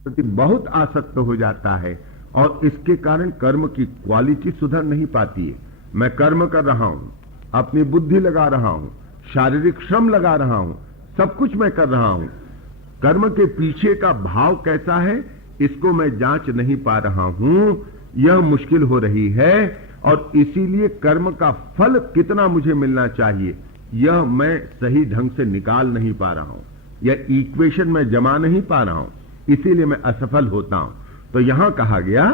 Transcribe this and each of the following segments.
प्रति बहुत आसक्त हो जाता है और इसके कारण कर्म की क्वालिटी सुधर नहीं पाती है। मैं कर्म कर रहा हूं, अपनी बुद्धि लगा रहा हूं, शारीरिक श्रम लगा रहा हूं, सब कुछ मैं कर रहा हूं, कर्म के पीछे का भाव कैसा है इसको मैं जांच नहीं पा रहा हूं, यह मुश्किल हो रही है और इसीलिए कर्म का फल कितना मुझे मिलना चाहिए यह मैं सही ढंग से निकाल नहीं पा रहा हूं, यह इक्वेशन मैं जमा नहीं पा रहा हूं, इसीलिए मैं असफल होता हूं। तो यहां कहा गया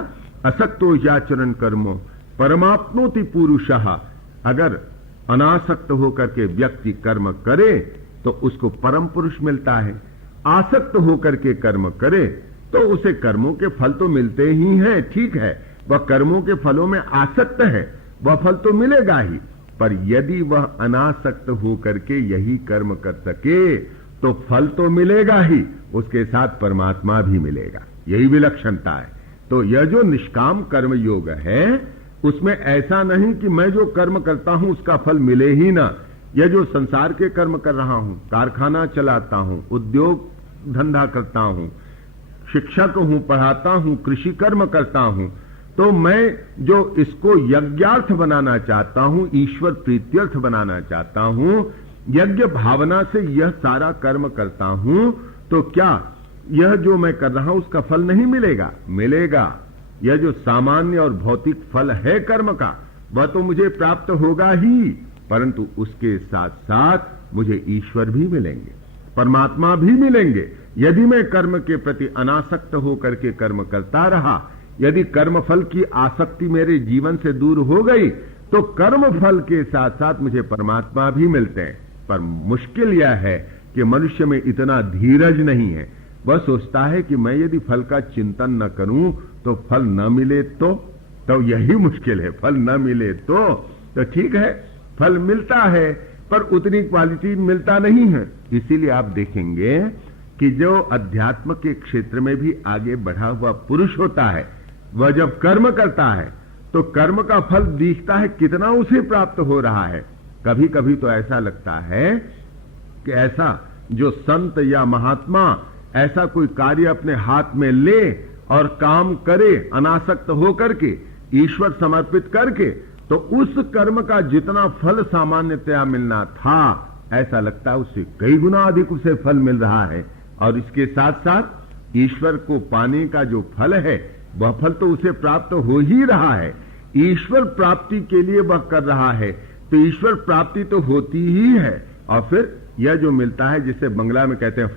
असक्तो याचरण कर्मो परमाप्नोति पुरुषः, अगर अनासक्त होकर के व्यक्ति कर्म करे तो उसको परम पुरुष मिलता है, आसक्त होकर के कर्म करे तो उसे कर्मों के फल तो मिलते ही हैं, ठीक है, वह कर्मों के फलों में आसक्त है, वह फल तो मिलेगा ही, पर यदि वह अनासक्त होकर के यही कर्म कर सके तो फल तो मिलेगा ही, उसके साथ परमात्मा भी मिलेगा, यही विलक्षणता है। तो यह जो निष्काम कर्म योग है उसमें ऐसा नहीं कि मैं जो कर्म करता हूं उसका फल मिले ही ना, यह जो संसार के कर्म कर रहा हूं, कारखाना चलाता हूं, उद्योग धंधा करता हूं, शिक्षक हूं, पढ़ाता हूं, कृषि कर्म करता हूं, तो मैं जो इसको यज्ञार्थ बनाना चाहता हूं, ईश्वर प्रीत्यर्थ बनाना चाहता हूं, यज्ञ भावना से यह सारा कर्म करता हूं, तो क्या यह जो मैं कर रहा हूं उसका फल नहीं मिलेगा? मिलेगा। यह जो सामान्य और भौतिक फल है कर्म का वह तो मुझे प्राप्त होगा ही, परंतु उसके साथ साथ मुझे ईश्वर भी मिलेंगे, परमात्मा भी मिलेंगे। यदि मैं कर्म के प्रति अनासक्त होकर के कर्म करता रहा, यदि कर्म फल की आसक्ति मेरे जीवन से दूर हो गई तो कर्म फल के साथ साथ मुझे परमात्मा भी मिलते हैं। पर मुश्किल यह है कि मनुष्य में इतना धीरज नहीं है, वह सोचता है कि मैं यदि फल का चिंतन न करूं तो फल न मिले तो यही मुश्किल है, फल न मिले तो ठीक है, फल मिलता है पर उतनी क्वालिटी मिलता नहीं है। इसीलिए आप देखेंगे कि जो अध्यात्म के क्षेत्र में भी आगे बढ़ा हुआ पुरुष होता है वह जब कर्म करता है तो कर्म का फल दिखता है कितना उसे प्राप्त हो रहा है। कभी कभी तो ऐसा लगता है कि ऐसा जो संत या महात्मा ऐसा कोई कार्य अपने हाथ में ले और काम करे अनासक्त होकर के, ईश्वर समर्पित करके, तो उस कर्म का जितना फल सामान्यतया मिलना था ऐसा लगता है उससे कई गुना अधिक उसे फल मिल रहा है। और इसके साथ साथ ईश्वर को पाने का जो फल है वह फल तो उसे प्राप्त हो ही रहा है, ईश्वर प्राप्ति के लिए वह कर रहा है, तो ईश्वर प्राप्ति तो होती ही है। और फिर यह जो मिलता है जिसे बंगला में कहते हैं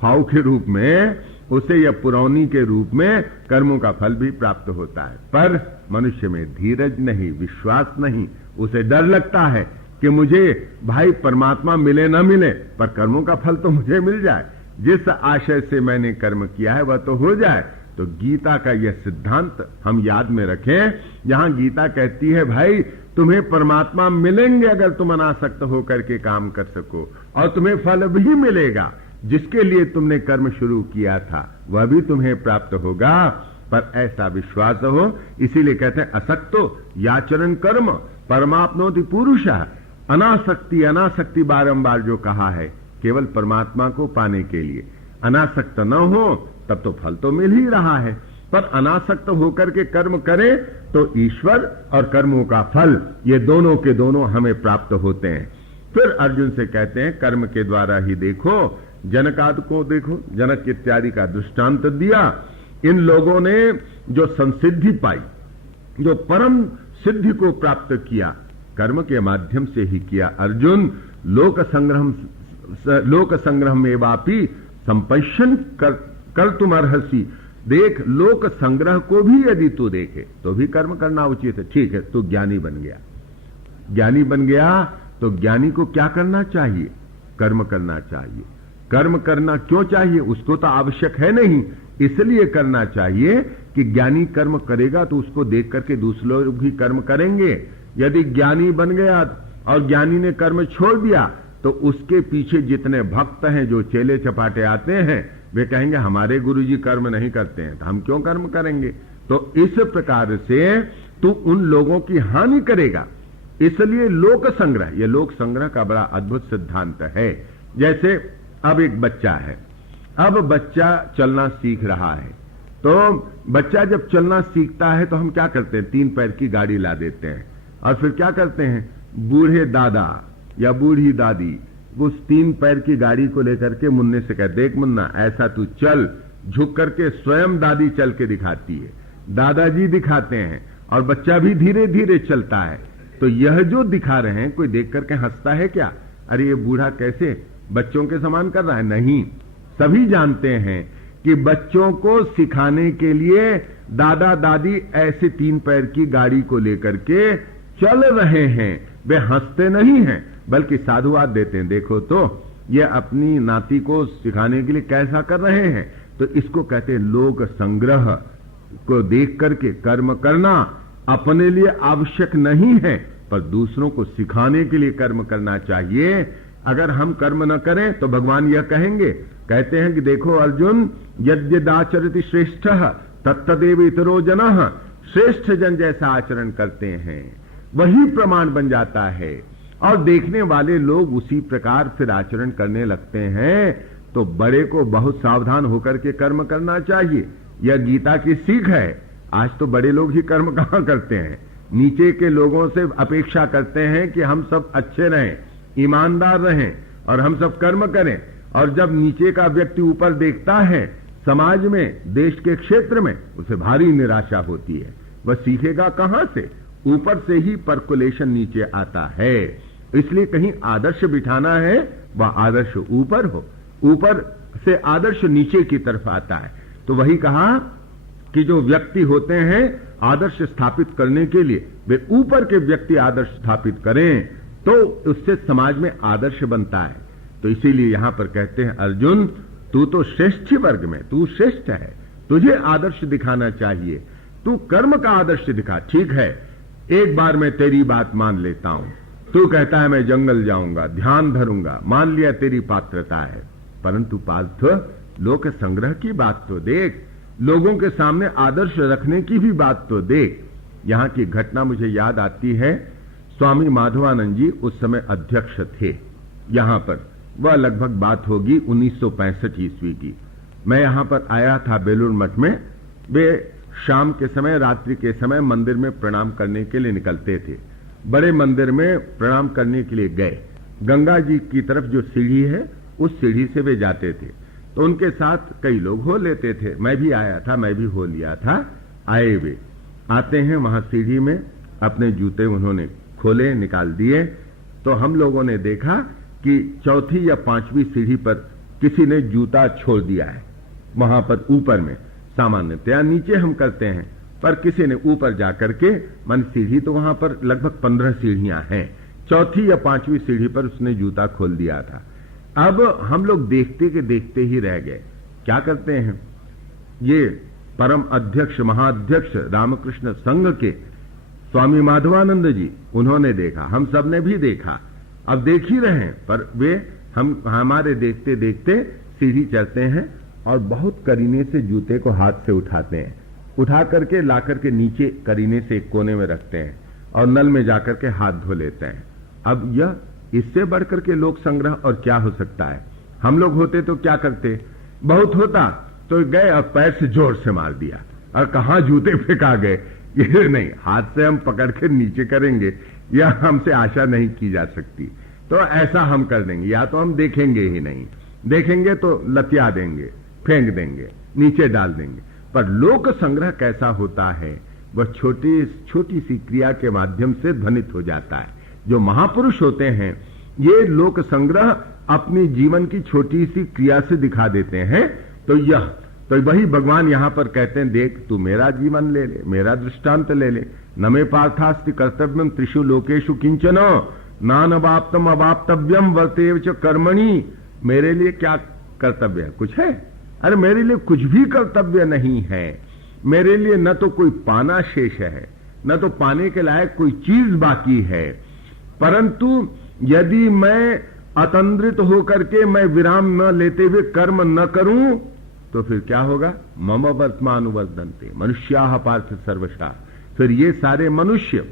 फाव के रूप में, उसे यह पुरौनी के रूप में कर्मों का फल भी प्राप्त होता है। पर मनुष्य में धीरज नहीं, विश्वास नहीं, उसे डर लगता है कि मुझे भाई परमात्मा मिले न मिले पर कर्मों का फल तो मुझे मिल जाए, जिस आशय से मैंने कर्म किया है वह तो हो जाए। तो गीता का यह सिद्धांत हम याद में रखें, जहां गीता कहती है भाई तुम्हें परमात्मा मिलेंगे अगर तुम अनासक्त होकर के काम कर सको, और तुम्हें फल भी मिलेगा, जिसके लिए तुमने कर्म शुरू किया था वह भी तुम्हें प्राप्त होगा, पर ऐसा विश्वास हो। इसीलिए कहते हैं असक्तो याचरण कर्म परमाप्नोति पुरुषः, अनासक्ति बारंबार जो कहा है केवल परमात्मा को पाने के लिए। अनासक्त न हो तब तो फल तो मिल ही रहा है, पर अनासक्त होकर के कर्म करें तो ईश्वर और कर्मों का फल ये दोनों के दोनों हमें प्राप्त होते हैं। फिर अर्जुन से कहते हैं कर्म के द्वारा ही देखो, जनकादि को देखो, जनक इत्यादि का दृष्टांत दिया। इन लोगों ने जो संसिद्धि पाई, जो परम सिद्धि को प्राप्त किया, कर्म के माध्यम से ही किया। अर्जुन लोक संग्रह में वापी संपश्यन कर तुम अर्हसी, देख लोक संग्रह को भी यदि तू देखे तो भी कर्म करना उचित है। ठीक है, तू ज्ञानी बन गया, ज्ञानी बन गया तो ज्ञानी को क्या करना चाहिए? कर्म करना चाहिए। कर्म करना क्यों चाहिए? उसको तो आवश्यक है नहीं, इसलिए करना चाहिए कि ज्ञानी कर्म करेगा तो उसको देख करके दूसरे लोग भी कर्म करेंगे। यदि ज्ञानी बन गया और ज्ञानी ने कर्म छोड़ दिया तो उसके पीछे जितने भक्त हैं, जो चेले चपाटे आते हैं, वे कहेंगे हमारे गुरुजी कर्म नहीं करते हैं तो हम क्यों कर्म करेंगे। तो इस प्रकार से तू उन लोगों की हानि करेगा। इसलिए लोक संग्रह, यह लोक संग्रह का बड़ा अद्भुत सिद्धांत है। जैसे अब एक बच्चा है, अब बच्चा चलना सीख रहा है, तो बच्चा जब चलना सीखता है तो हम क्या करते हैं, 3 पैर की गाड़ी ला देते हैं और फिर क्या करते हैं, बूढ़े दादा या बूढ़ी दादी उस 3 पैर की गाड़ी को लेकर के मुन्ने से कहते, देख मुन्ना ऐसा तू चल, झुक करके स्वयं दादी चल के दिखाती है, दादाजी दिखाते हैं और बच्चा भी धीरे धीरे चलता है। तो यह जो दिखा रहे हैं, कोई देख करके हंसता है क्या, अरे ये बूढ़ा कैसे बच्चों के समान कर रहा है, नहीं। सभी जानते हैं कि बच्चों को सिखाने के लिए दादा दादी ऐसे 3 पैर की गाड़ी को लेकर के चल रहे हैं, वे हंसते नहीं हैं बल्कि साधुवाद देते हैं, देखो तो ये अपनी नाती को सिखाने के लिए कैसा कर रहे हैं। तो इसको कहते हैं लोक संग्रह को देख करके कर्म करना अपने लिए आवश्यक नहीं है, पर दूसरों को सिखाने के लिए कर्म करना चाहिए। अगर हम कर्म न करें तो भगवान यह कहेंगे, कहते हैं कि देखो अर्जुन, यद्यदाचरति श्रेष्ठः तत्तदेव इतरो जनः, श्रेष्ठ जन जैसा आचरण करते हैं वही प्रमाण बन जाता है और देखने वाले लोग उसी प्रकार फिर आचरण करने लगते हैं। तो बड़े को बहुत सावधान होकर के कर्म करना चाहिए, यह गीता की सीख है। आज तो बड़े लोग ही कर्म कहां करते हैं, नीचे के लोगों से अपेक्षा करते हैं कि हम सब अच्छे रहें, ईमानदार रहें और हम सब कर्म करें। और जब नीचे का व्यक्ति ऊपर देखता है समाज में, देश के क्षेत्र में, उसे भारी निराशा होती है। वह सीखेगा कहां से, ऊपर से ही परकुलेशन नीचे आता है। इसलिए कहीं आदर्श बिठाना है, वह आदर्श ऊपर हो, ऊपर से आदर्श नीचे की तरफ आता है। तो वही कहा कि जो व्यक्ति होते हैं आदर्श स्थापित करने के लिए, वे ऊपर के व्यक्ति आदर्श स्थापित करें तो उससे समाज में आदर्श बनता है। तो इसीलिए यहां पर कहते हैं अर्जुन, तू तो श्रेष्ठ वर्ग में, तू श्रेष्ठ है, तुझे आदर्श दिखाना चाहिए, तू कर्म का आदर्श दिखा। ठीक है, एक बार मैं तेरी बात मान लेता हूं, तू कहता है मैं जंगल जाऊंगा, ध्यान धरूंगा, मान लिया तेरी पात्रता है, परंतु पार्थ लोक संग्रह की बात तो देख, लोगों के सामने आदर्श रखने की भी बात तो देख। यहां की घटना मुझे याद आती है, स्वामी माधवानंद जी उस समय अध्यक्ष थे यहां पर, वह लगभग बात होगी 1965 ईस्वी की। मैं यहां पर आया था बेलूर मठ में, वे शाम के समय, रात्रि के समय मंदिर में प्रणाम करने के लिए निकलते थे। बड़े मंदिर में प्रणाम करने के लिए गए, गंगा जी की तरफ जो सीढ़ी है उस सीढ़ी से वे जाते थे, तो उनके साथ कई लोग हो लेते थे, मैं भी आया था, मैं भी हो लिया था। आए वे आते हैं वहां सीढ़ी में, अपने जूते उन्होंने खोले, निकाल दिए, तो हम लोगों ने देखा कि 4थी या 5वीं सीढ़ी पर किसी ने जूता छोड़ दिया है, वहां पर ऊपर में। सामान्यतया नीचे हम करते हैं, पर किसी ने ऊपर जाकर के, मन सीढ़ी तो वहां पर लगभग 15 सीढ़ियां हैं, 4थी या 5वीं सीढ़ी पर उसने जूता खोल दिया था। अब हम लोग देखते के देखते ही रह गए। क्या करते हैं, ये परम अध्यक्ष महाअध्यक्ष रामकृष्ण संघ के स्वामी माधवानंद जी, उन्होंने देखा, हम सब ने भी देखा, अब देख ही रहे हैं, पर वे हमारे देखते देखते सीढ़ी चढ़ते हैं और बहुत करीने से जूते को हाथ से उठाते हैं, उठा करके ला करके नीचे करीने से एक कोने में रखते हैं और नल में जाकर के हाथ धो लेते हैं। अब यह इससे बढ़कर के लोक संग्रह और क्या हो सकता है। हम लोग होते तो क्या करते, बहुत होता तो गए और पैर से जोर से मार दिया और कहां जूते फेंका गए, ये नहीं, हाथ से हम पकड़ के नीचे करेंगे, यह हमसे आशा नहीं की जा सकती। तो ऐसा हम कर देंगे, या तो हम देखेंगे ही नहीं, देखेंगे तो लतिया देंगे, फेंक देंगे, नीचे डाल देंगे। पर लोक संग्रह कैसा होता है, वह छोटी छोटी सी क्रिया के माध्यम से ध्वनित हो जाता है। जो महापुरुष होते हैं ये लोक संग्रह अपनी जीवन की छोटी सी क्रिया से दिखा देते हैं। तो वही भगवान यहां पर कहते हैं, देख तू मेरा जीवन ले ले, मेरा दृष्टांत ले ले। न मे पार्थास्ति कर्तव्यम त्रिषु लोकेषु किंचन नानवाप्तम अवाप्तव्यम वर्तेव च कर्मणि। मेरे लिए क्या कर्तव्य है, कुछ है? अरे मेरे लिए कुछ भी कर्तव्य नहीं है। मेरे लिए न तो कोई पाना शेष है, न तो पाने के लायक कोई चीज बाकी है। परंतु यदि मैं अतंद्रित होकर के मैं विराम न लेते हुए कर्म न करूं तो फिर क्या होगा? मम वर्तमान वर्धन्ते मनुष्याः पार्थ सर्वशः। फिर ये सारे मनुष्य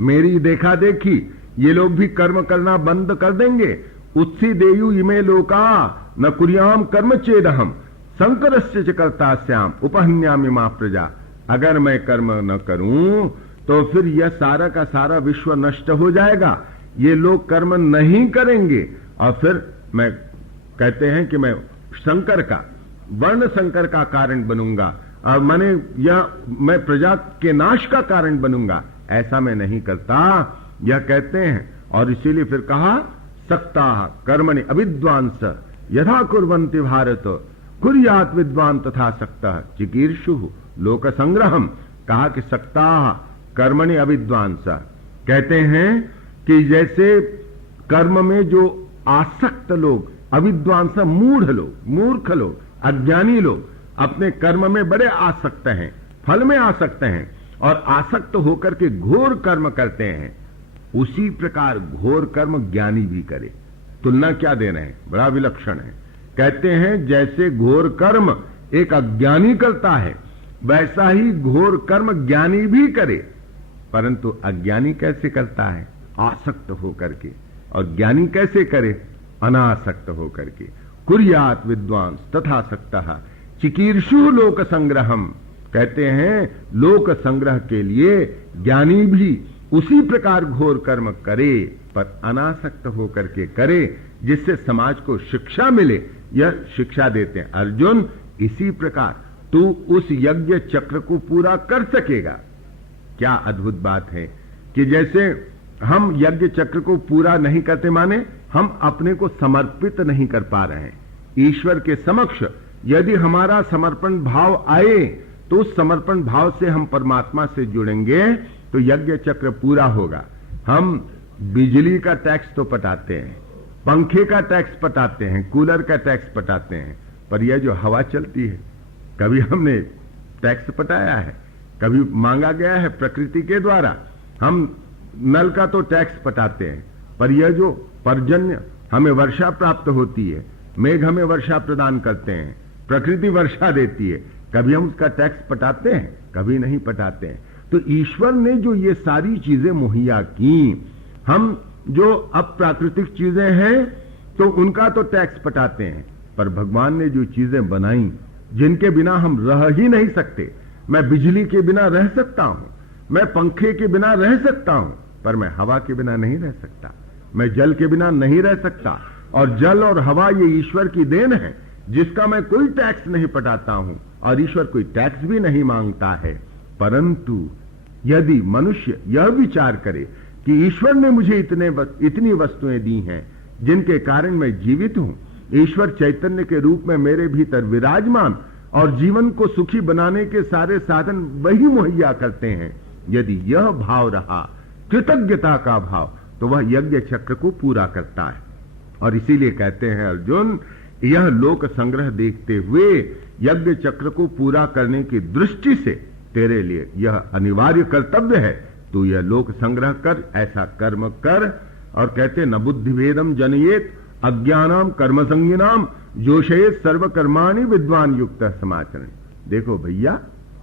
मेरी देखा देखी ये लोग भी कर्म करना बंद कर देंगे उत्सी देयु इमे लोका न कुर्याम कर्म चेदहम संकरस्य च कर्तास्याम उपहन्यामि मा प्रजा। अगर मैं कर्म न करूं तो फिर यह सारा का सारा विश्व नष्ट हो जाएगा। ये लोग कर्म नहीं करेंगे और फिर मैं कहते हैं कि मैं संकर का, वर्ण संकर का कारण बनूंगा और मैं प्रजा के नाश का कारण बनूंगा। ऐसा मैं नहीं करता, यह कहते हैं। और इसीलिए फिर कहा सक्ता कर्मणि अविद्वांस यथा कुर्वन्ति भारत कुर्यात विद्वान तथा सक्ता चिकीर्षु लोक संग्रहम। कहा कि सक्ता कर्मणि अविद्वांस, कहते हैं कि जैसे कर्म में जो आसक्त लोग, अविद्वांस मूढ़ लोग, मूर्ख लोग, अज्ञानी लोग अपने कर्म में बड़े आसक्त हैं, फल में आसक्त हैं और आसक्त होकर के घोर कर्म करते हैं, उसी प्रकार घोर कर्म ज्ञानी भी करे। तुलना क्या दे रहे हैं, बड़ा विलक्षण है। कहते हैं जैसे घोर कर्म एक अज्ञानी करता है वैसा ही घोर कर्म ज्ञानी भी करे। परंतु अज्ञानी कैसे करता है, आसक्त होकर के, और ज्ञानी कैसे करे, अनासक्त होकर के। कुर्यात विद्वांस तथा सक्तः चिकीर्षु लोक संग्रहम, कहते हैं लोक संग्रह के लिए ज्ञानी भी उसी प्रकार घोर कर्म करे, पर अनासक्त होकर के करे, जिससे समाज को शिक्षा मिले। यह शिक्षा देते हैं अर्जुन, इसी प्रकार तू उस यज्ञ चक्र को पूरा कर सकेगा। क्या अद्भुत बात है कि जैसे हम यज्ञ चक्र को पूरा नहीं करते, माने हम अपने को समर्पित नहीं कर पा रहे हैं ईश्वर के समक्ष। यदि हमारा समर्पण भाव आए तो उस समर्पण भाव से हम परमात्मा से जुड़ेंगे तो यज्ञ चक्र पूरा होगा। हम बिजली का टैक्स तो पटाते हैं, पंखे का टैक्स पटाते हैं, कूलर का टैक्स पटाते हैं, पर यह जो हवा चलती है, कभी हमने टैक्स पटाया है, कभी मांगा गया है प्रकृति के द्वारा। हम नल का तो टैक्स पटाते हैं, पर यह जो पर्जन्य हमें वर्षा प्राप्त होती है, मेघ हमें वर्षा प्रदान करते हैं, प्रकृति वर्षा देती है, कभी हम उसका टैक्स पटाते हैं, कभी नहीं पटाते हैं। तो ईश्वर ने जो ये सारी चीजें मुहैया की, हम जो अप्राकृतिक चीजें हैं तो उनका तो टैक्स पटाते हैं, पर भगवान ने जो चीजें बनाई जिनके बिना हम रह ही नहीं सकते, मैं बिजली के बिना रह सकता हूं, मैं पंखे के बिना रह सकता हूं, पर मैं हवा के बिना नहीं रह सकता, मैं जल के बिना नहीं रह सकता। और जल और हवा ये ईश्वर की देन है, जिसका मैं कोई टैक्स नहीं पटाता हूं और ईश्वर कोई टैक्स भी नहीं मांगता है। परंतु यदि मनुष्य यह विचार करे कि ईश्वर ने मुझे इतनी वस्तुएं दी हैं जिनके कारण मैं जीवित हूं, ईश्वर चैतन्य के रूप में मेरे भीतर विराजमान और जीवन को सुखी बनाने के सारे साधन वही मुहैया करते हैं, यदि यह भाव रहा, कृतज्ञता का भाव, तो वह यज्ञ चक्र को पूरा करता है। और इसीलिए कहते हैं अर्जुन, यह लोक संग्रह देखते हुए यज्ञ चक्र को पूरा करने की दृष्टि से तेरे लिए यह अनिवार्य कर्तव्य है, तू यह लोक संग्रह कर, ऐसा कर्म कर। और कहते न बुद्धि भेदम जनयेत अज्ञानाम कर्म संगिनाम जोशयेत सर्वकर्माणि विद्वान युक्त समाचरण। देखो भैया,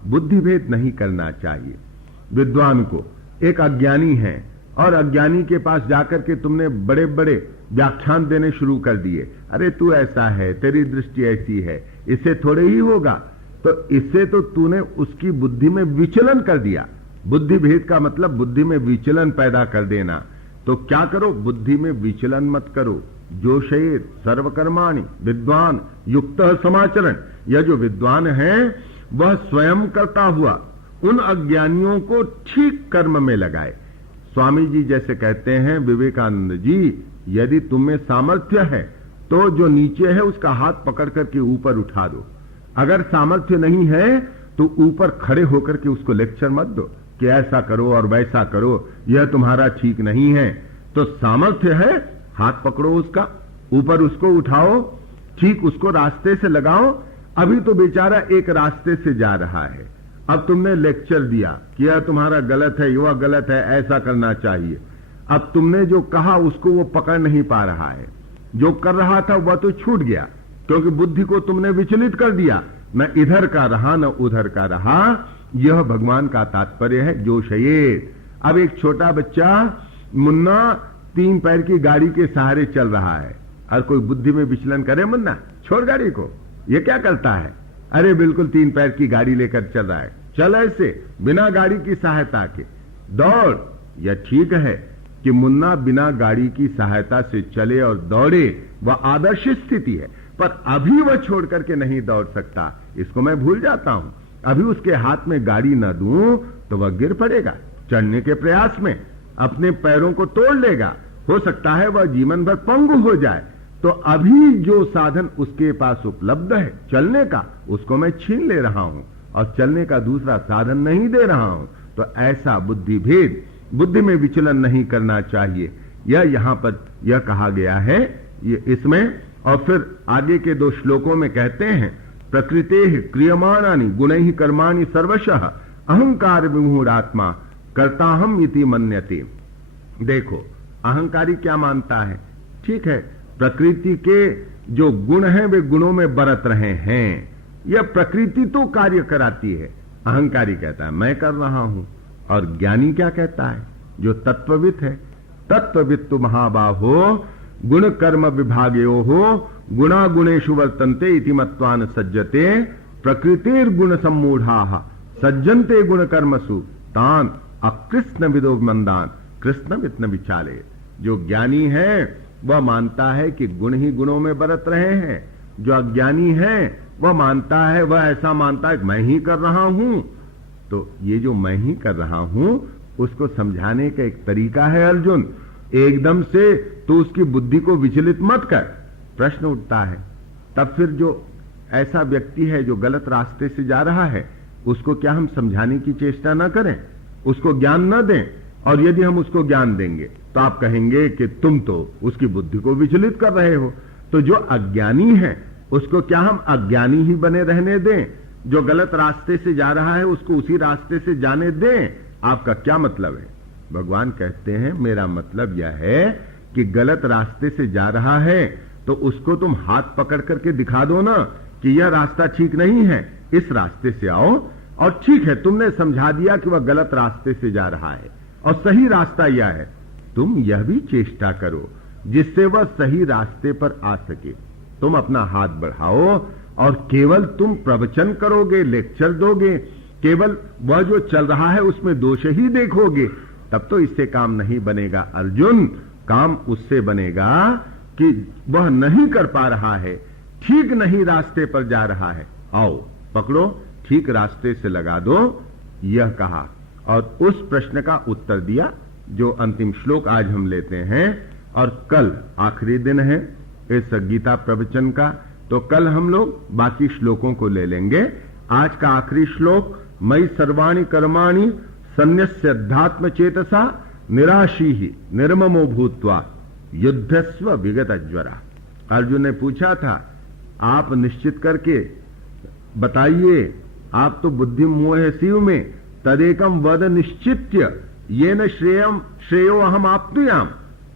बुद्धि भेद नहीं करना चाहिए विद्वान को। एक अज्ञानी है और अज्ञानी के पास जाकर के तुमने बड़े बड़े व्याख्यान देने शुरू कर दिए, अरे तू ऐसा है, तेरी दृष्टि ऐसी है, इससे थोड़े ही होगा, तो इससे तो तूने उसकी बुद्धि में विचलन कर दिया। बुद्धि भेद का मतलब बुद्धि में विचलन पैदा कर देना। तो क्या करो, बुद्धि में विचलन मत करो। जोशयेत सर्वकर्माणि विद्वान युक्त समाचरण। यह जो विद्वान है वह स्वयं करता हुआ उन अज्ञानियों को ठीक कर्म में लगाए। स्वामी जी जैसे कहते हैं, विवेकानंद जी, यदि तुम्हें सामर्थ्य है तो जो नीचे है उसका हाथ पकड़ करके ऊपर उठा दो। अगर सामर्थ्य नहीं है तो ऊपर खड़े होकर के उसको लेक्चर मत दो कि ऐसा करो और वैसा करो, यह तुम्हारा ठीक नहीं है। तो सामर्थ्य है, हाथ पकड़ो उसका, ऊपर उसको उठाओ, ठीक उसको रास्ते से लगाओ। अभी तो बेचारा एक रास्ते से जा रहा है, अब तुमने लेक्चर दिया कि यह तुम्हारा गलत है, यह गलत है, ऐसा करना चाहिए। अब तुमने जो कहा उसको वो पकड़ नहीं पा रहा है, जो कर रहा था वह तो छूट गया, क्योंकि बुद्धि को तुमने विचलित कर दिया, न इधर का रहा न उधर का रहा। यह भगवान का तात्पर्य है जोशयेत। अब एक छोटा बच्चा मुन्ना 3 पैर की गाड़ी के सहारे चल रहा है और कोई बुद्धि में विचलन करे मन्ना, छोड़ गाड़ी को, ये क्या करता है? अरे बिल्कुल 3 पैर की गाड़ी लेकर चल रहा है, चल ऐसे बिना गाड़ी की सहायता के दौड़। यह ठीक है कि मुन्ना बिना गाड़ी की सहायता से चले और दौड़े, वह आदर्श स्थिति है, पर अभी वह छोड़ करके नहीं दौड़ सकता, इसको मैं भूल जाता हूं। अभी उसके हाथ में गाड़ी न दूं तो वह गिर पड़ेगा, चढ़ने के प्रयास में अपने पैरों को तोड़ लेगा, हो सकता है वह जीवन भर पंगु हो जाए। तो अभी जो साधन उसके पास उपलब्ध है चलने का, उसको मैं छीन ले रहा हूं और चलने का दूसरा साधन नहीं दे रहा हूं। तो ऐसा बुद्धि भेद, बुद्धि में विचलन नहीं करना चाहिए, यह यहां पर यह कहा गया है ये इसमें। और फिर आगे के 2 श्लोकों में कहते हैं, प्रकृतेः क्रियमाणानि गुणैः कर्माणि सर्वशः अहंकार विमूढ़ात्मा कर्ताहम इति मन्यते। देखो, अहंकारी क्या मानता है? ठीक है, प्रकृति के जो गुण हैं वे गुणों में बरत रहे हैं, यह प्रकृति तो कार्य कराती है, अहंकारी कहता है मैं कर रहा हूं। और ज्ञानी क्या कहता है? जो तत्वविद है, तत्वविद तो महाबाहो गुण कर्म विभागयो हो गुणा गुणेषु वर्तन्ते इति मत्वान सज्जते प्रकृतिर गुण सम्मूढ़ाः सज्जन्ते गुण कर्मसु तान अकृष्ण विदो मंदान कृष्ण वित्न विचाले। जो ज्ञानी है वह मानता है कि गुण ही गुणों में बरत रहे हैं, जो अज्ञानी है वह मानता है, वह ऐसा मानता है कि मैं ही कर रहा हूं। तो ये जो मैं ही कर रहा हूं उसको समझाने का एक तरीका है अर्जुन, एकदम से तो उसकी बुद्धि को विचलित मत कर। प्रश्न उठता है तब फिर जो ऐसा व्यक्ति है जो गलत रास्ते से जा रहा है, उसको क्या हम समझाने की चेष्टा न करें, उसको ज्ञान न दें? और यदि हम उसको ज्ञान देंगे तो आप कहेंगे कि तुम तो उसकी बुद्धि को विचलित कर रहे हो। तो जो अज्ञानी है उसको क्या हम अज्ञानी ही बने रहने दें? जो गलत रास्ते से जा रहा है उसको उसी रास्ते से जाने दें? आपका क्या मतलब है? भगवान कहते हैं मेरा मतलब यह है कि गलत रास्ते से जा रहा है तो उसको तुम हाथ पकड़ करके दिखा दो ना कि यह रास्ता ठीक नहीं है, इस रास्ते से आओ। और ठीक है, तुमने समझा दिया कि वह गलत रास्ते से जा रहा है और सही रास्ता यह है, तुम यह भी चेष्टा करो जिससे वह सही रास्ते पर आ सके। तुम अपना हाथ बढ़ाओ और केवल तुम प्रवचन करोगे, लेक्चर दोगे, केवल वह जो चल रहा है उसमें दोष ही देखोगे, तब तो इससे काम नहीं बनेगा अर्जुन। काम उससे बनेगा कि वह नहीं कर पा रहा है, ठीक नहीं रास्ते पर जा रहा है, आओ पकड़ो, ठीक रास्ते से लगा दो, यह कहा। और उस प्रश्न का उत्तर दिया जो अंतिम श्लोक आज हम लेते हैं। और कल आखिरी दिन है इस गीता प्रवचन का, तो कल हम लोग बाकी श्लोकों को ले लेंगे। आज का आखिरी श्लोक, मयि सर्वाणि कर्माणि सन्न्यस्य अध्यात्म चेतसा निराशी ही निर्ममो भूत्वा युद्धस्व विगत ज्वरा। अर्जुन ने पूछा था आप निश्चित करके बताइए, आप तो बुद्धि मोह शिव में तदेकम वद निश्चित्य ये न श्रेयो अहम आप्नुयाम।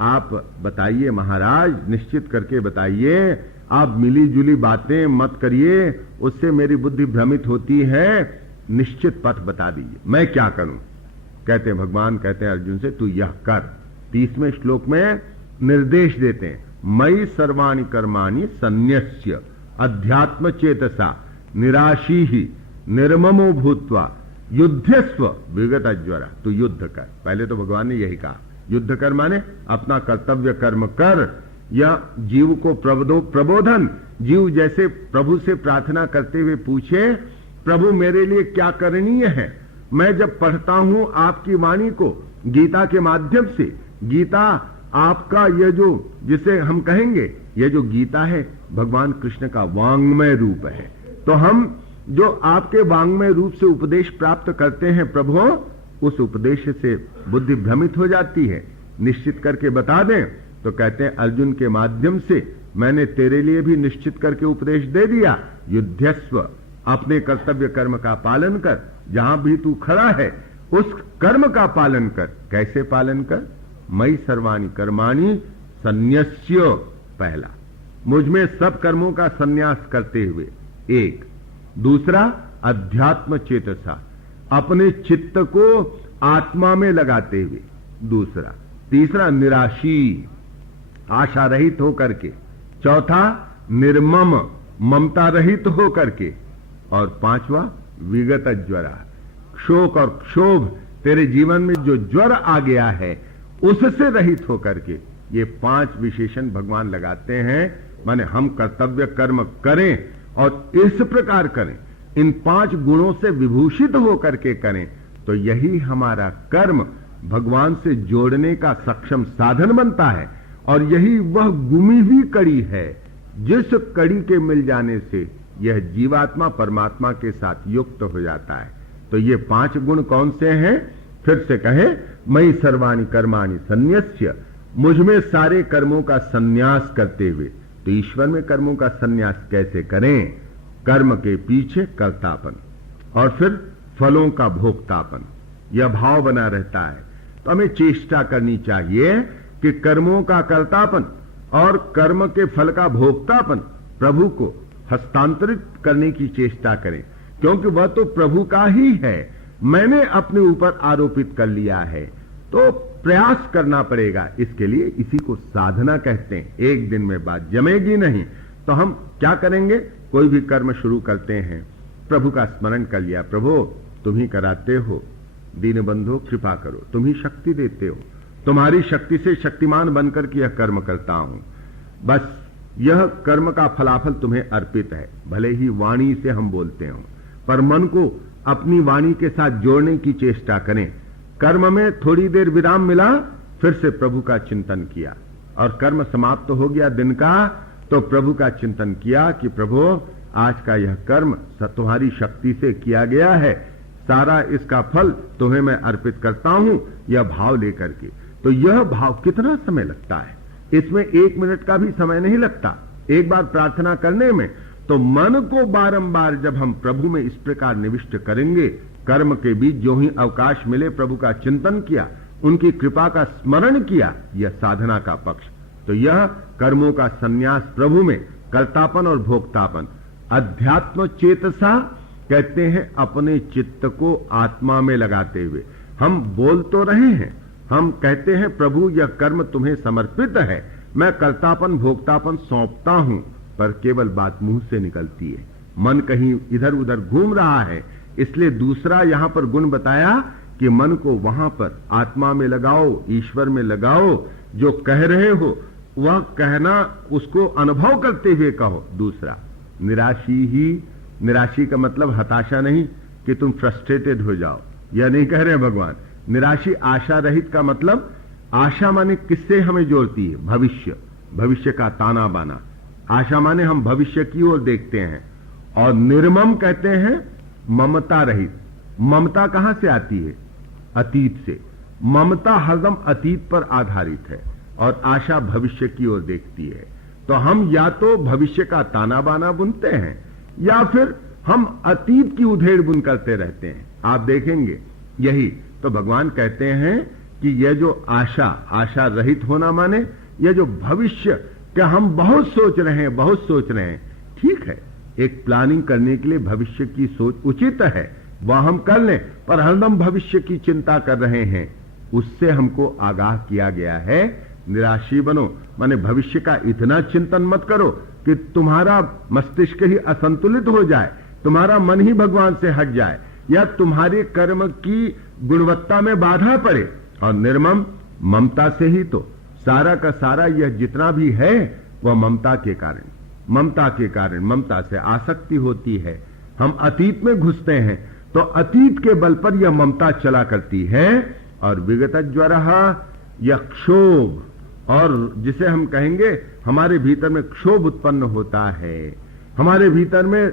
आप बताइए महाराज, निश्चित करके बताइए, आप मिली जुली बातें मत करिए, उससे मेरी बुद्धि भ्रमित होती है, निश्चित पथ बता दीजिए, मैं क्या करूं? कहते हैं भगवान कहते हैं अर्जुन से तू यह कर। 30वें श्लोक में निर्देश देते हैं, मयि सर्वाणि कर्माणि सन्न्यस्य अध्यात्म चेतसा निराशी ही निर्ममो भूत्वा युद्धस्व विगत ज्वरा। तू युद्ध कर। पहले तो भगवान ने यही कहा, युद्ध कर माने अपना कर्तव्य कर्म कर। यह जीव को प्रबोधन, जीव जैसे प्रभु से प्रार्थना करते हुए पूछे प्रभु मेरे लिए क्या करणीय है। मैं जब पढ़ता हूं आपकी वाणी को गीता के माध्यम से, गीता आपका यह जो जिसे हम कहेंगे यह जो गीता है भगवान कृष्ण का वांग्मय रूप है, तो हम जो आपके वांग्मय रूप से उपदेश प्राप्त करते हैं प्रभु, उस उपदेश से बुद्धि भ्रमित हो जाती है, निश्चित करके बता दें। तो कहते हैं अर्जुन के माध्यम से मैंने तेरे लिए भी निश्चित करके उपदेश दे दिया, युद्धस्व, अपने कर्तव्य कर्म का पालन कर, जहां भी तू खड़ा है उस कर्म का पालन कर। कैसे पालन कर? मयि सर्वाणि कर्माणि सन्न्यस्य, पहला मुझ में सब कर्मों का संन्यास करते हुए, एक। दूसरा अध्यात्म चेतसा, अपने चित्त को आत्मा में लगाते हुए, दूसरा। तीसरा निराशी, आशा रहित होकर के। चौथा निर्मम, ममता रहित होकर के। और पांचवा विगत ज्वरा, शोक और क्षोभ, तेरे जीवन में जो ज्वर आ गया है उससे रहित होकर के। ये 5 विशेषण भगवान लगाते हैं, माने हम कर्तव्य कर्म करें और इस प्रकार करें, इन 5 गुणों से विभूषित होकर के करें, तो यही हमारा कर्म भगवान से जोड़ने का सक्षम साधन बनता है। और यही वह गुमी हुई कड़ी है जिस कड़ी के मिल जाने से यह जीवात्मा परमात्मा के साथ युक्त हो जाता है। तो ये 5 गुण कौन से हैं? फिर से कहे, मई सर्वाणि कर्माणि सन्न्यस्य, मुझ में सारे कर्मों का सन्यास करते हुए। तो ईश्वर में कर्मों का सन्यास कैसे करें? कर्म के पीछे कर्तापन और फिर फलों का भोक्तापन, यह भाव बना रहता है। तो हमें चेष्टा करनी चाहिए कि कर्मों का कर्तापन और कर्म के फल का भोक्तापन प्रभु को हस्तांतरित करने की चेष्टा करें, क्योंकि वह तो प्रभु का ही है, मैंने अपने ऊपर आरोपित कर लिया है। तो प्रयास करना पड़ेगा इसके लिए। इसी को साधना कहते हैं। एक दिन में बात जमेगी नहीं। तो हम क्या करेंगे? कोई भी कर्म शुरू करते हैं, प्रभु का स्मरण कर लिया, प्रभु तुम ही कराते हो, दीनबंधु कृपा करो, तुम ही शक्ति देते हो, तुम्हारी शक्ति से शक्तिमान बनकर के यह कर्म करता हूं, बस यह कर्म का फलाफल तुम्हें अर्पित है। भले ही वाणी से हम बोलते हो, पर मन को अपनी वाणी के साथ जोड़ने की चेष्टा करें। कर्म में थोड़ी देर विराम मिला, फिर से प्रभु का चिंतन किया, और कर्म समाप्त हो गया दिन का, तो प्रभु का चिंतन किया कि प्रभु आज का यह कर्म तुम्हारी शक्ति से किया गया है, सारा इसका फल तुम्हें मैं अर्पित करता हूं, यह भाव लेकर के। तो यह भाव कितना समय लगता है? इसमें 1 मिनट का भी समय नहीं लगता एक बार प्रार्थना करने में। तो मन को बारंबार जब हम प्रभु में इस प्रकार निविष्ट करेंगे, कर्म के बीच जो ही अवकाश मिले प्रभु का चिंतन किया, उनकी कृपा का स्मरण किया, यह साधना का पक्ष। तो यह कर्मों का संन्यास प्रभु में, कर्तापन और भोक्तापन। अध्यात्म चेतसा कहते हैं अपने चित्त को आत्मा में लगाते हुए। हम बोल तो रहे हैं, हम कहते हैं प्रभु यह कर्म तुम्हें समर्पित है, मैं कर्तापन भोक्तापन सौंपता हूं, पर केवल बात मुंह से निकलती है, मन कहीं इधर उधर घूम रहा है। इसलिए दूसरा यहां पर गुण बताया कि मन को वहां पर आत्मा में लगाओ, ईश्वर में लगाओ, जो कह रहे हो वह कहना उसको अनुभव करते हुए कहो। दूसरा निराशी ही, निराशी का मतलब हताशा नहीं कि तुम फ्रस्ट्रेटेड हो जाओ, यह नहीं कह रहे भगवान। निराशी आशा रहित का मतलब, आशा माने किससे हमें जोड़ती है? भविष्य, भविष्य का ताना बाना। आशा माने हम भविष्य की ओर देखते हैं। और निर्मम कहते हैं ममता रहित। ममता कहां से आती है? अतीत से। ममता हरदम अतीत पर आधारित है और आशा भविष्य की ओर देखती है। तो हम या तो भविष्य का ताना बाना बुनते हैं या फिर हम अतीत की उधेड़ बुन करते रहते हैं। आप देखेंगे यही तो भगवान कहते हैं कि यह जो आशा रहित होना माने यह जो भविष्य, क्या हम बहुत सोच रहे हैं, बहुत सोच रहे हैं, ठीक है, एक प्लानिंग करने के लिए भविष्य की सोच उचित है, वह हम कर लें, पर हरदम भविष्य की चिंता कर रहे हैं, उससे हमको आगाह किया गया है। निराशी बनो माने भविष्य का इतना चिंतन मत करो कि तुम्हारा मस्तिष्क ही असंतुलित हो जाए, तुम्हारा मन ही भगवान से हट जाए, या तुम्हारे कर्म की गुणवत्ता में बाधा पड़े। और निर्मम, ममता से ही तो सारा का सारा यह जितना भी है वह ममता के कारण, ममता के कारण, ममता से आसक्ति होती है। हम अतीत में घुसते हैं तो अतीत के बल पर यह ममता चला करती है। और विगत ज्वरः, यह क्षोभ, और जिसे हम कहेंगे हमारे भीतर में क्षोभ उत्पन्न होता है, हमारे भीतर में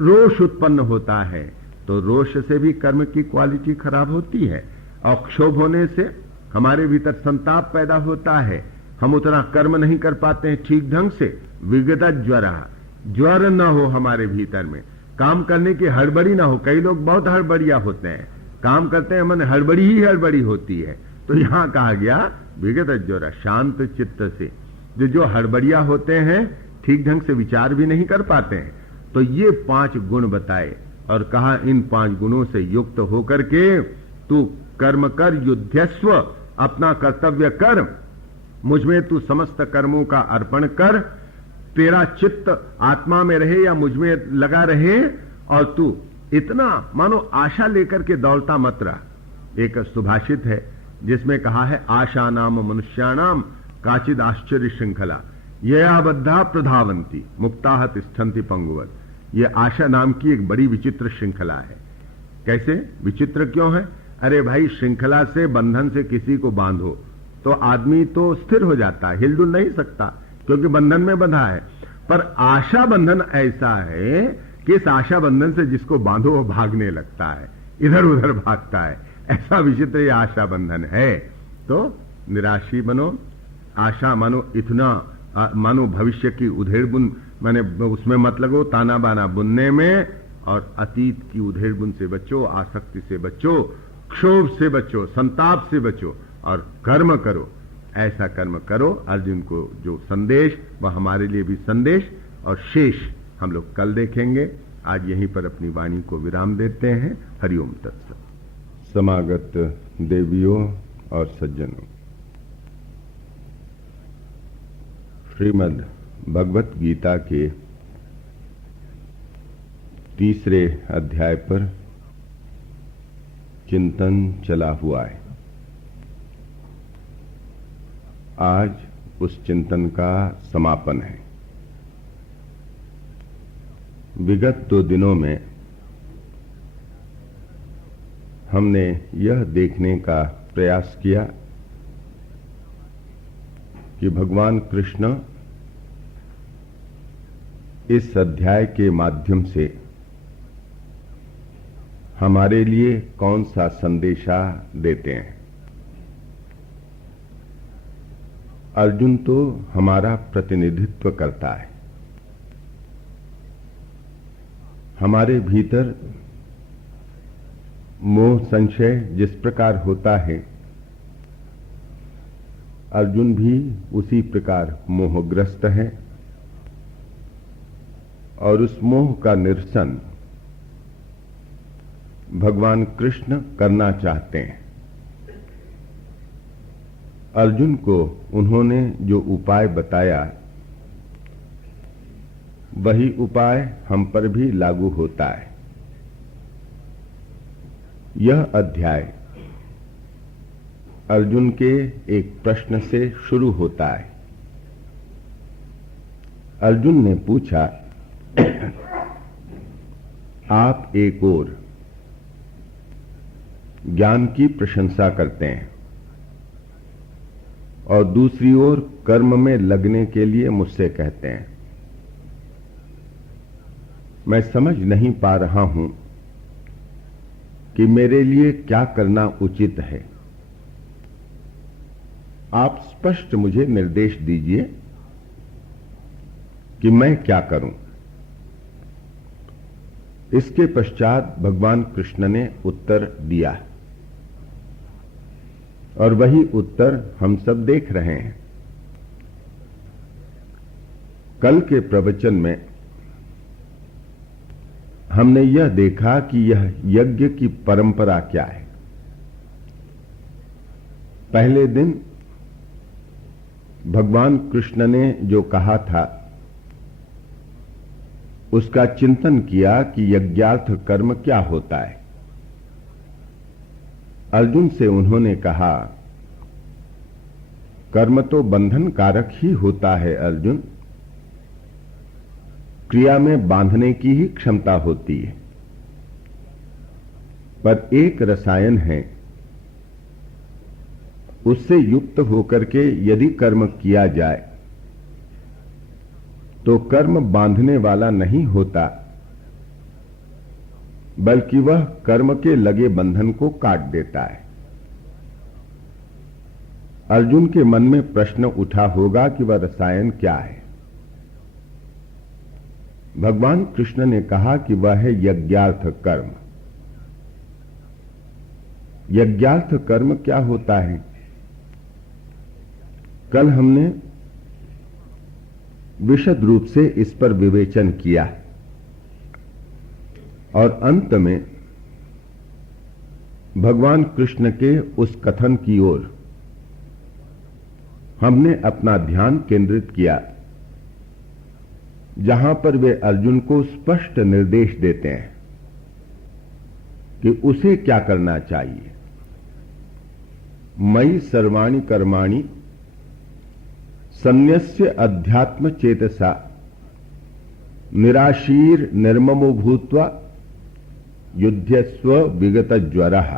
रोष उत्पन्न होता है, तो रोष से भी कर्म की क्वालिटी खराब होती है। और क्षोभ होने से हमारे भीतर संताप पैदा होता है, हम उतना कर्म नहीं कर पाते हैं ठीक ढंग से। विगत ज्वरः, ज्वर न हो हमारे भीतर में, काम करने की हड़बड़ी ना हो। कई लोग बहुत हड़बड़िया होते हैं, काम करते हैं मन हड़बड़ी ही हड़बड़ी होती है। तो यहां कहा गया विगत ज्वर, शांत चित्त से। जो हड़बड़िया होते हैं ठीक ढंग से विचार भी नहीं कर पाते हैं। तो ये 5 गुण बताए और कहा इन 5 गुणों से युक्त होकर के तू कर्म कर, युद्धस्व, अपना कर्तव्य कर, मुझमें तू समस्त कर्मों का अर्पण कर, तेरा चित्त आत्मा में रहे या मुझमें लगा रहे, और तू इतना मानो आशा लेकर के दौड़ता मत रह। एक सुभाषित है जिसमें कहा है, आशा नाम मनुष्याणाम काचिद आश्चर्य श्रृंखला यया बद्धा प्रधावंती मुक्ताह तिष्ठन्ति पंगुवत। ये आशा नाम की एक बड़ी विचित्र श्रृंखला है। कैसे विचित्र क्यों है? अरे भाई, श्रृंखला से, बंधन से किसी को बांधो तो आदमी तो स्थिर हो जाता है, हिलडुल नहीं सकता क्योंकि बंधन में बंधा है। पर आशा बंधन ऐसा है कि इस आशा बंधन से जिसको बांधो वो भागने लगता है, इधर उधर भागता है। ऐसा विचित्र ये आशा बंधन है। तो निराशी बनो, आशा मानो इतना मानो भविष्य की उधेड़ बुन, माने उसमें मत लगो ताना बाना बुनने में, और अतीत की उधेड़ बुन से बचो, आसक्ति से बचो, क्षोभ से बचो, संताप से बचो और कर्म करो। ऐसा कर्म करो। अर्जुन को जो संदेश, वह हमारे लिए भी संदेश, और शेष हम लोग कल देखेंगे। आज यहीं पर अपनी वाणी को विराम देते हैं। हरिओम तत्सत। समागत देवियों और सज्जनों, श्रीमद् भगवत गीता के 3 अध्याय पर चिंतन चला हुआ है। आज उस चिंतन का समापन है। विगत 2 दिनों में हमने यह देखने का प्रयास किया कि भगवान कृष्ण इस अध्याय के माध्यम से हमारे लिए कौन सा संदेशा देते हैं। अर्जुन तो हमारा प्रतिनिधित्व करता है। हमारे भीतर मोह संशय जिस प्रकार होता है, अर्जुन भी उसी प्रकार मोहग्रस्त है, और उस मोह का निरसन भगवान कृष्ण करना चाहते हैं। अर्जुन को उन्होंने जो उपाय बताया, वही उपाय हम पर भी लागू होता है। यह अध्याय अर्जुन के एक प्रश्न से शुरू होता है। अर्जुन ने पूछा, आप एक ओर ज्ञान की प्रशंसा करते हैं और दूसरी ओर कर्म में लगने के लिए मुझसे कहते हैं। मैं समझ नहीं पा रहा हूं कि मेरे लिए क्या करना उचित है। आप स्पष्ट मुझे निर्देश दीजिए कि मैं क्या करूं। इसके पश्चात भगवान कृष्ण ने उत्तर दिया, और वही उत्तर हम सब देख रहे हैं। कल के प्रवचन में हमने यह देखा कि यह यज्ञ की परंपरा क्या है। पहले दिन भगवान कृष्ण ने जो कहा था, उसका चिंतन किया कि यज्ञार्थ कर्म क्या होता है। अर्जुन से उन्होंने कहा, कर्म तो बंधन कारक ही होता है अर्जुन, क्रिया में बांधने की ही क्षमता होती है। पर एक रसायन है, उससे युक्त होकर के यदि कर्म किया जाए तो कर्म बांधने वाला नहीं होता, बल्कि वह कर्म के लगे बंधन को काट देता है। अर्जुन के मन में प्रश्न उठा होगा कि वह रसायन क्या है। भगवान कृष्ण ने कहा कि वह है यज्ञार्थ कर्म। यज्ञार्थ कर्म क्या होता है? कल हमने विशद रूप से इस पर विवेचन किया और अंत में भगवान कृष्ण के उस कथन की ओर हमने अपना ध्यान केंद्रित किया जहां पर वे अर्जुन को स्पष्ट निर्देश देते हैं कि उसे क्या करना चाहिए। मयि सर्वाणि कर्माणि सन्न्यस्य अध्यात्म चेतसा निराशीर निर्ममो भूत्वा युध्यस्व विगत ज्वरः।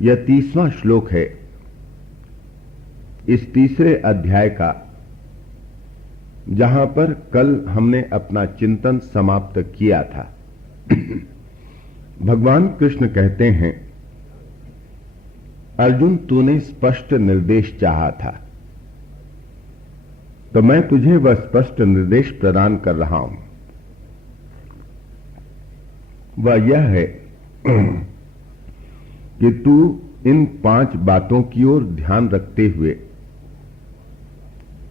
यह 30वां श्लोक है इस तीसरे अध्याय का, जहां पर कल हमने अपना चिंतन समाप्त किया था। भगवान कृष्ण कहते हैं, अर्जुन तूने स्पष्ट निर्देश चाहा था, तो मैं तुझे वह स्पष्ट निर्देश प्रदान कर रहा हूं। वह यह है कि तू इन 5 बातों की ओर ध्यान रखते हुए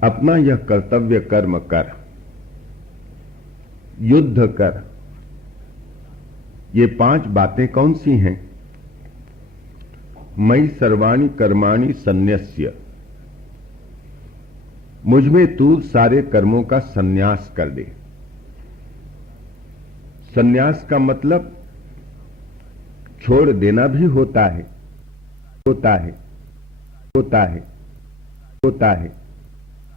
अपना यह कर्तव्य कर्म कर, युद्ध कर। ये 5 बातें कौन सी हैं? मयि सर्वाणि कर्माणि सन्न्यस्य, मुझ में तू सारे कर्मों का संन्यास कर दे। संन्यास का मतलब छोड़ देना भी होता है, होता है, होता है, होता है।